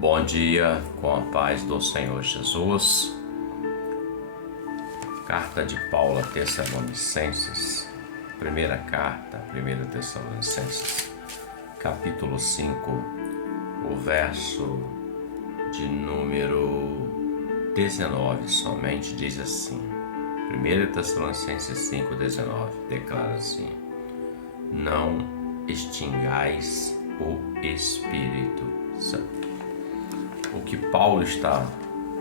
Bom dia, com a paz do Senhor Jesus. Carta de Paulo a Tessalonicenses, primeira carta, 1 Tessalonicenses, capítulo 5, o verso de número 19 somente diz assim. 1 Tessalonicenses 5,19 declara assim: não extingais o Espírito Santo. O que Paulo está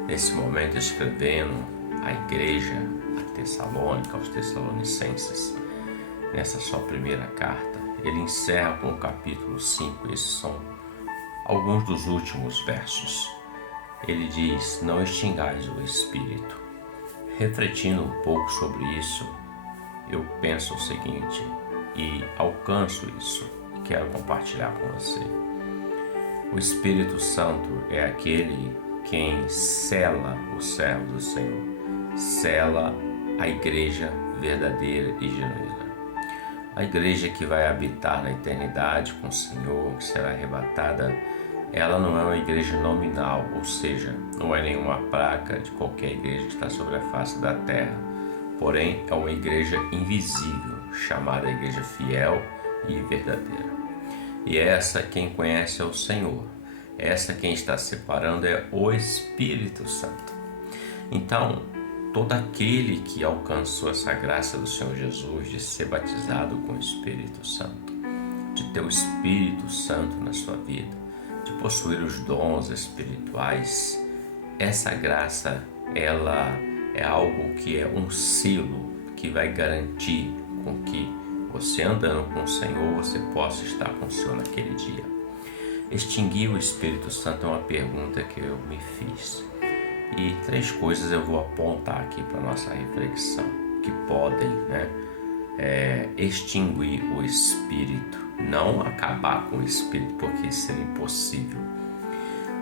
nesse momento escrevendo à igreja, a Tessalônica, aos Tessalonicenses, nessa sua primeira carta, ele encerra com o capítulo 5, esses são alguns dos últimos versos. Ele diz: não extingais o Espírito. Refletindo um pouco sobre isso, eu penso o seguinte, e alcanço isso, e quero compartilhar com você. O Espírito Santo é aquele quem sela o servo do Senhor, sela a igreja verdadeira e genuína. A igreja que vai habitar na eternidade com o Senhor, que será arrebatada, ela não é uma igreja nominal, ou seja, não é nenhuma placa de qualquer igreja que está sobre a face da terra, porém é uma igreja invisível, chamada igreja fiel e verdadeira. E essa quem conhece é o Senhor, essa quem está separando é o Espírito Santo. Então, todo aquele que alcançou essa graça do Senhor Jesus de ser batizado com o Espírito Santo, de ter o Espírito Santo na sua vida, de possuir os dons espirituais, essa graça, ela é algo que é um selo que vai garantir com que você andando com o Senhor, você possa estar com o Senhor naquele dia. Extinguir o Espírito Santo é uma pergunta que eu me fiz. E 3 coisas eu vou apontar aqui para a nossa reflexão, que podem extinguir o Espírito. Não acabar com o Espírito, porque isso seria impossível.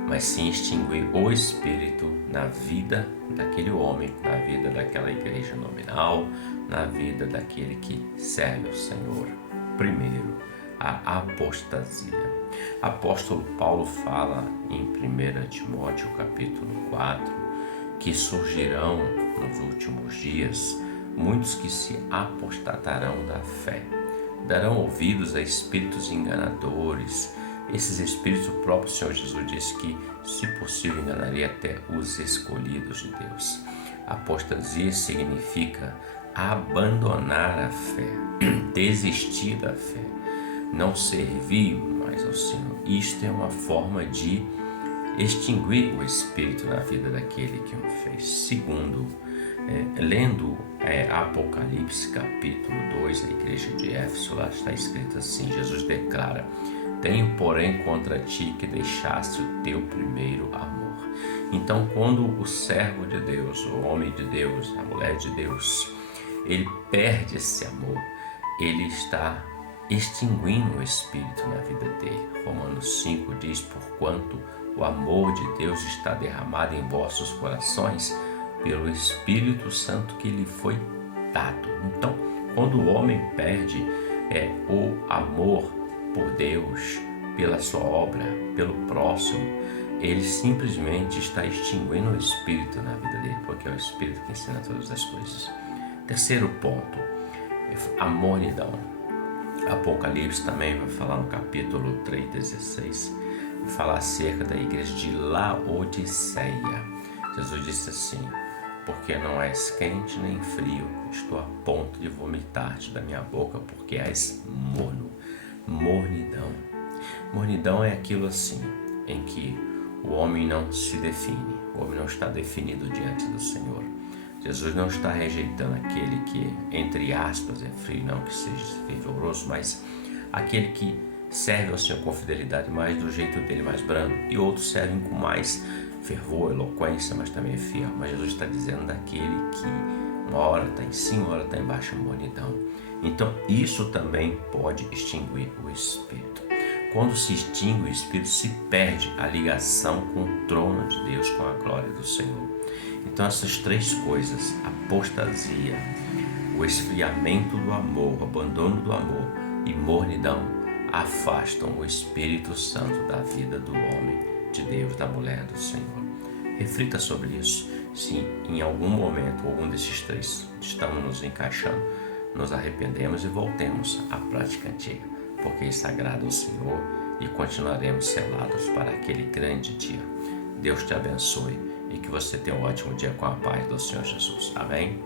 Mas sim extinguir o Espírito na vida daquele homem, na vida daquela igreja nominal, na vida daquele que serve ao Senhor. Primeiro, a apostasia. Apóstolo Paulo fala em 1 Timóteo capítulo 4 que surgirão nos últimos dias muitos que se apostatarão da fé, darão ouvidos a espíritos enganadores. Esses espíritos, o próprio Senhor Jesus disse que, se possível, enganaria até os escolhidos de Deus. Apostasia significa abandonar a fé, desistir da fé, não servir mais ao Senhor. Isto é uma forma de extinguir o Espírito na vida daquele que o fez. Segundo, lendo Apocalipse capítulo 2, a igreja de Éfeso, lá está escrito assim, Jesus declara: tenho, porém, contra ti que deixaste o teu primeiro amor. Então, quando o servo de Deus, o homem de Deus, a mulher de Deus, ele perde esse amor, ele está extinguindo o Espírito na vida dele. Romanos 5 diz: porquanto o amor de Deus está derramado em vossos corações pelo Espírito Santo que lhe foi dado. Então, quando o homem perde o amor por Deus, pela sua obra, pelo próximo, ele simplesmente está extinguindo o Espírito na vida dele, porque é o Espírito que ensina todas as coisas. Terceiro ponto, a mornidão. Apocalipse também vai falar no capítulo 3,16, vai falar acerca da igreja de Laodiceia. Jesus disse assim: porque não és quente nem frio, estou a ponto de vomitar-te da minha boca, porque és morno. Mornidão. Mornidão é aquilo assim, em que o homem não se define, o homem não está definido diante do Senhor. Jesus não está rejeitando aquele que, entre aspas, é frio, não que seja fervoroso, mas aquele que serve ao Senhor com fidelidade, mais do jeito dele, mais brando, e outros servem com mais fervor, eloquência, mas também é fiel. Mas Jesus está dizendo daquele que uma hora está em cima, uma hora está embaixo, mornidão. Então, isso também pode extinguir o Espírito. Quando se extingue o Espírito, se perde a ligação com o trono de Deus, com a glória do Senhor. Então, essas 3 coisas, apostasia, o esfriamento do amor, o abandono do amor e mornidão, afastam o Espírito Santo da vida do homem de Deus, da mulher do Senhor. Reflita sobre isso. Se em algum momento, algum desses três, estamos nos encaixando, nos arrependemos e voltemos à prática antiga, porque isso agrada ao Senhor e continuaremos selados para aquele grande dia. Deus te abençoe e que você tenha um ótimo dia com a paz do Senhor Jesus. Amém?